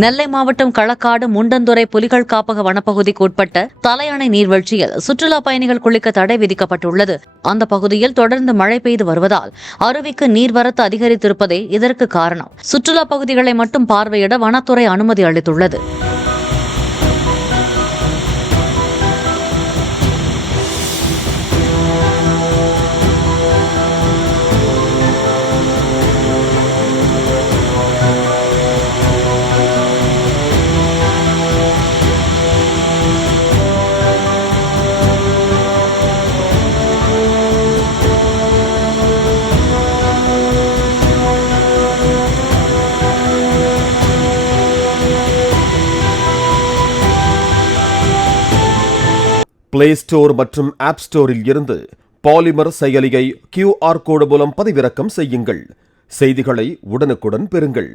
நெல்லை மாவட்டம் களக்காடு முண்டந்துறை புலிகள் காப்பக வனப்பகுதிக்கு உட்பட்ட தலையணை நீர்வீழ்ச்சியில் சுற்றுலா பயணிகள் குளிக்க தடை விதிக்கப்பட்டுள்ளது. அந்த பகுதியில் தொடர்ந்து மழை பெய்து வருவதால் அருவிக்கு நீர்வரத்து அதிகரித்திருப்பதே இதற்கு காரணம். சுற்றுலா பகுதிகளை மட்டும் பார்வையிட வனத்துறை அனுமதி அளித்துள்ளது. பிளே ஸ்டோர் மற்றும் ஆப் ஸ்டோரில் இருந்து பாலிமர் செயலியை QR கோடு மூலம் பதிவிறக்கம் செய்யுங்கள். செய்திகளை உடனுக்குடன் பெறுங்கள்.